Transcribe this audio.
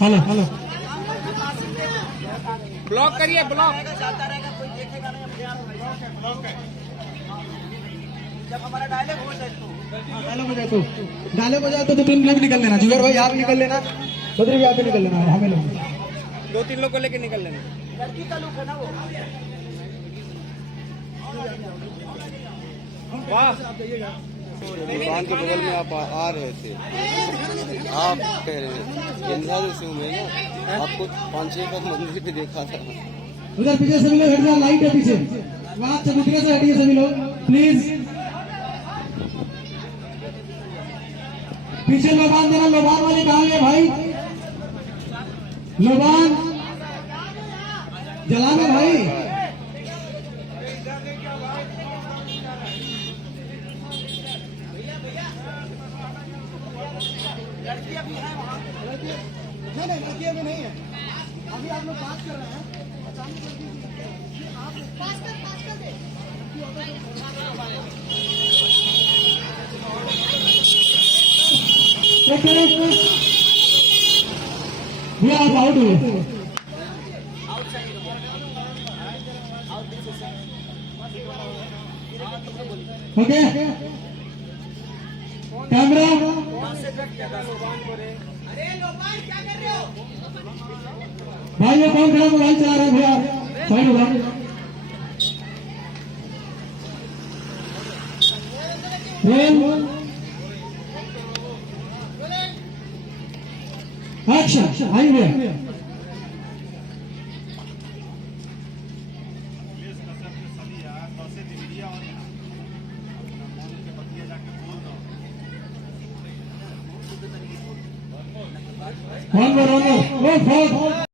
Hello hello block करिए, block जाता रहेगा, कोई देखेगा नहीं। ब्लॉक है जब हमारा डायलॉग हो जाए तो डायलॉग हो जाए तो 2-3 लोग निकल लेना। जुगर भाई आप निकल लेना, बद्री भी आप निकल लेना, हमें लोग 2-3 लोग को लेके निकल लेना। लड़की का लुक है ना वो। वाह, दुकान के बगल में आप आ रहे थे, आप कह रहे थे इंद्रादेव में ना आपको 5-6 का मंदिर पे देखा था। उधर पीछे सभी लोग हट जाओ, लाइट है पीछे, वहाँ चबूतरे से हटिए सभी लोग प्लीज। पीछे लोबान देना, लोबान वाले कहाँ गए भाई? लोबान जलाना भाई। लड़की अभी है वहाँ, नहीं लड़की अभी नहीं है। अभी आप लोग बात कर रहे हैं, अचानक आप पास कर दे। We are out. Okay. Camera. अरे लोबान क्या कर रहे हो? भाई ये कौन खड़ा मोबाइल चला रहा है भैया? साइड हो जाओ। एक्शन आई भैया। one more,